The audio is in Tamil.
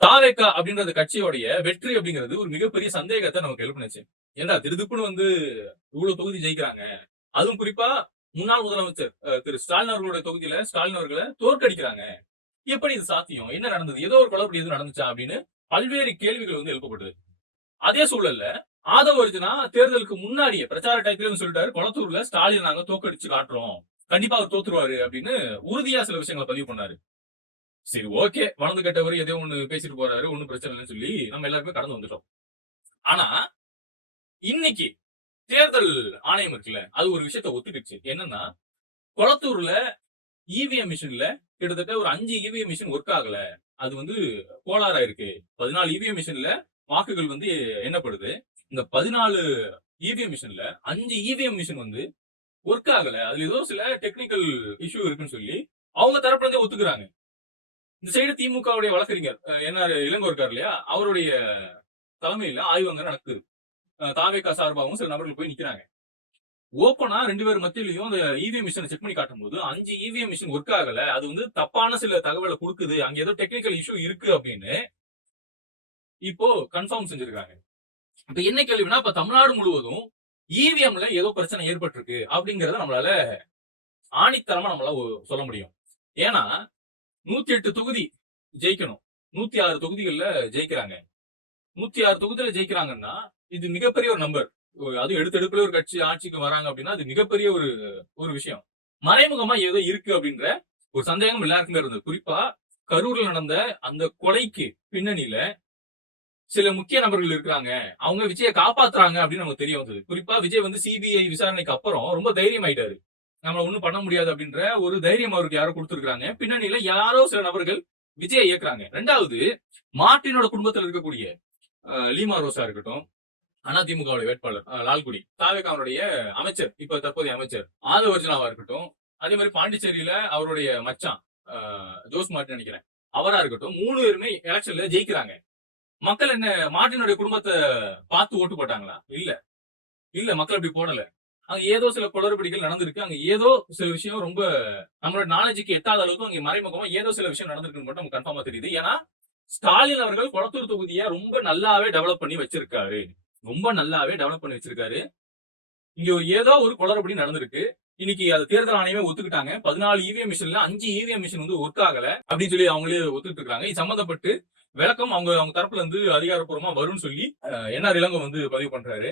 தாவேகா அப்படின்றது கட்சியோடைய வெற்றி அப்படிங்கிறது ஒரு மிகப்பெரிய சந்தேகத்தை நமக்கு எழுப்புனுச்சு. ஏன்டா திருதுப்புன்னு இவ்வளவு தொகுதி ஜெயிக்கிறாங்க. அதுவும் குறிப்பா முன்னாள் முதலமைச்சர் திரு ஸ்டாலின் அவர்களுடைய தொகுதியில ஸ்டாலின் அவர்களை தோற்கடிக்கிறாங்க. எப்படி இது சாத்தியம்? என்ன நடந்தது? ஏதோ ஒரு குழப்படி எதுவும் நடந்துச்சா அப்படின்னு பல்வேறு கேள்விகள் எழுப்பப்பட்டது. அதே சூழல்ல ஆதவ அர்ஜுனா தேர்தலுக்கு முன்னாடியே பிரச்சார டயத்துல சொல்லிட்டாரு, கொளத்தூர்ல ஸ்டாலின் நாங்க தோற்கடிச்சு காட்டுறோம், கண்டிப்பா அவர் தோத்துருவாரு அப்படின்னு உறுதியா சில விஷயங்களை பதிவு பண்ணாரு. சரி, ஓகே, வளர்ந்து கட்டவர் ஏதோ ஒண்ணு பேசிட்டு போறாரு, ஒண்ணும் பிரச்சனை இல்லைன்னு சொல்லி நம்ம எல்லாருமே கடந்து வந்துட்டோம். ஆனா இன்னைக்கு தேர்தல் ஆணையம் இருக்குல்ல, அது ஒரு விஷயத்த ஒத்துக்கிடுச்சு. என்னன்னா, கொளத்தூர்ல இவிஎம் மிஷின்ல கிட்டத்தட்ட ஒரு 5 இவிஎம் மிஷின் ஒர்க் ஆகல. அது கோளாறா இருக்கு. 14 இவிஎம் மிஷின்ல வாக்குகள் எண்ணப்படுது. இந்த 14 இவிஎம் மிஷின்ல 5 இவிஎம் மிஷின் ஒர்க் ஆகல. அதுல ஏதோ சில டெக்னிக்கல் இஷ்யூ இருக்குன்னு சொல்லி அவங்க தரப்புல இருந்தே ஒத்துக்குறாங்க. இந்த சைடு திமுகவுடைய வழக்கறிஞர் என்ஆர் இளங்கோ இருக்காரு இல்லையா, அவருடைய தலைமையில ஆய்வங்க நடக்குது. தாவேகா சார்பாகவும் சில நபர்கள் போய் நிக்கிறாங்க. ஓப்பனா 2 பேர் மத்தியிலையும் அந்த இவிஎம் மிஷினை செக் பண்ணி காட்டும் போது 5 இவிஎம் மிஷின் ஒர்க் ஆகல. அது தப்பான சில தகவலை கொடுக்குது, அங்க ஏதோ டெக்னிக்கல் இஷ்யூ இருக்கு அப்படின்னு இப்போ கன்ஃபார்ம் செஞ்சிருக்காங்க. இப்ப என்ன கேள்வினா, இப்ப தமிழ்நாடு முழுவதும் இவிஎம்ல ஏதோ பிரச்சனை ஏற்பட்டிருக்கு அப்படிங்கறத நம்மளால ஆணித்தரமா சொல்ல முடியும். ஏன்னா 108 தொகுதி ஜெயிக்கணும், 106 தொகுதிகள்ல ஜெயிக்கிறாங்க. 106 தொகுதியில ஜெயிக்கிறாங்கன்னா இது மிகப்பெரிய ஒரு நம்பர். அது எடுத்தெடுப்புல ஒரு கட்சி ஆட்சிக்கு வராங்க அப்படின்னா அது மிகப்பெரிய ஒரு விஷயம். மறைமுகமா ஏதோ இருக்கு அப்படின்ற ஒரு சந்தேகம் எல்லாருக்குமே இருந்தது. குறிப்பா கரூர்ல நடந்த அந்த கொலைக்கு பின்னணியில சில முக்கிய நபர்கள் இருக்கிறாங்க, அவங்க விஜயை காப்பாத்துறாங்க அப்படின்னு நமக்கு தெரிய வந்தது. குறிப்பா விஜய் சிபிஐ விசாரணைக்கு அப்புறம் ரொம்ப தைரியம் ஆயிட்டாரு. நம்மள ஒண்ணும் பண்ண முடியாது அப்படின்ற ஒரு தைரியம் அவருக்கு யாரோ கொடுத்திருக்காங்க. பின்னணியில யாரோ சில நபர்கள் விஜயை இயக்குறாங்க. 2வது, மார்ட்டினோட குடும்பத்தில் இருக்கக்கூடிய லீமா ரோசா இருக்கட்டும், அதிமுக வேட்பாளர் லால்குடி, தாவேகாவுடைய அமைச்சர், இப்ப தற்போதைய அமைச்சர் ஆதவ அர்ஜுனாவா இருக்கட்டும், அதே மாதிரி பாண்டிச்சேரியில அவருடைய மச்சான் ஜோஸ் மார்ட்டின் நினைக்கிறேன், அவரா இருக்கட்டும், 3 பேருமே எலெக்ஷன்ல ஜெயிக்கிறாங்க. மக்கள் என்ன மார்ட்டினுடைய குடும்பத்தை பார்த்து ஓட்டு போட்டாங்களா? இல்ல இல்ல, மக்கள் அப்படி போடல. அங்க ஏதோ சில குளறுபடிகள் நடந்திருக்கு. அங்க ஏதோ சில விஷயம் ரொம்ப நம்மளோட நாலேஜுக்கு எட்டாத அளவுக்கு அங்க மறைமுகமா ஏதோ சில விஷயம் நடந்திருக்குன்னு மட்டும் நமக்கு கன்ஃபார்மா தெரியுது. ஏன்னா ஸ்டாலின் அவர்கள் கொளத்தூர் தொகுதியை ரொம்ப நல்லாவே டெவலப் பண்ணி வச்சிருக்காரு. இங்க ஏதோ ஒரு குளறுபடி நடந்திருக்கு. இன்னைக்கு அது தேர்தல் ஆணையமே ஒத்துக்கிட்டாங்க. 14 இவிஎம் மிஷின்ல 5 இவிஎம் மிஷின் ஒர்க் ஆகல அப்படின்னு சொல்லி அவங்களே ஒத்துக்கிட்டு இருக்காங்க. இது சம்பந்தப்பட்டு விளக்கம் அவங்க தரப்புல அதிகாரப்பூர்வமா வரும்னு சொல்லி என்ஆர் இளங்கோ பதிவு பண்றாரு.